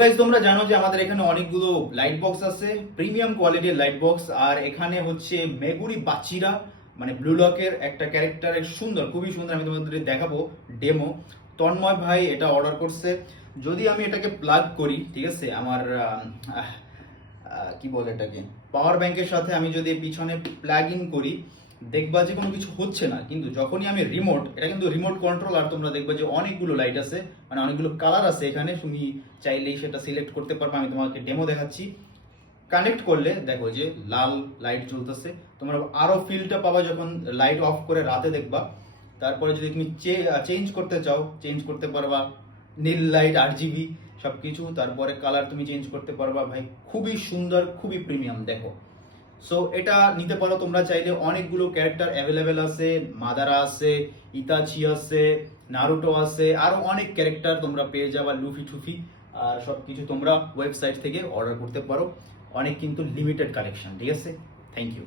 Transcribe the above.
Guys তোমরা জানো যে আমাদের এখানে অনেকগুলো লাইট বক্স আছে, প্রিমিয়াম কোয়ালিটির লাইট বক্স। আর এখানে হচ্ছে মেগুরি বাচিরা মানে ব্লু লকের একটা ক্যারেক্টারের সুন্দর, খুবই সুন্দর। আমি তোমাদের দেখাবো ডেমো। তন্ময় ভাই এটা অর্ডার করছে। যদি আমি এটাকে প্লাগ করি, ঠিক আছে, আমার কি বলে এটাকে, পাওয়ার ব্যাংকের সাথে আমি যদি পিছনে প্লাগ ইন করি, দেখবা যে কোনো কিছু হচ্ছে না। কিন্তু যখনই আমি রিমোট, এটা কিন্তু রিমোট কন্ট্রোল, আর তোমরা দেখবা যে অনেকগুলো লাইট আছে, মানে অনেকগুলো কালার আছে এখানে, তুমি চাইলেই সেটা সিলেক্ট করতে পারবে। আমি তোমাকে ডেমো দেখাচ্ছি। কানেক্ট করলে দেখো যে লাল লাইট জ্বলতেছে। তোমরা আরো ফিলটা পাবা যখন লাইট অফ করে রাতে দেখবা। তারপরে যদি তুমি চেঞ্জ করতে চাও, চেঞ্জ করতে পারবা। নীল লাইট, RGB সবকিছু। তারপরে কালার তুমি চেঞ্জ করতে পারবা। ভাই খুবই সুন্দর, খুবই প্রিমিয়াম, দেখো। সো এটা নিতে পারো তোমরা চাইলে। অনেকগুলো ক্যারেক্টার অ্যাভেলেবেল আছে, মাদারা আছে, ইতাচি আছে, নারুটো আছে, আরো অনেক ক্যারেক্টার তোমরা পেয়ে যাবা, লুফি টুফি। আর সবকিছু তোমরা ওয়েবসাইট থেকে অর্ডার করতে পারো। অনেক কিন্তু লিমিটেড কালেকশন, ঠিক আছে। Thank you.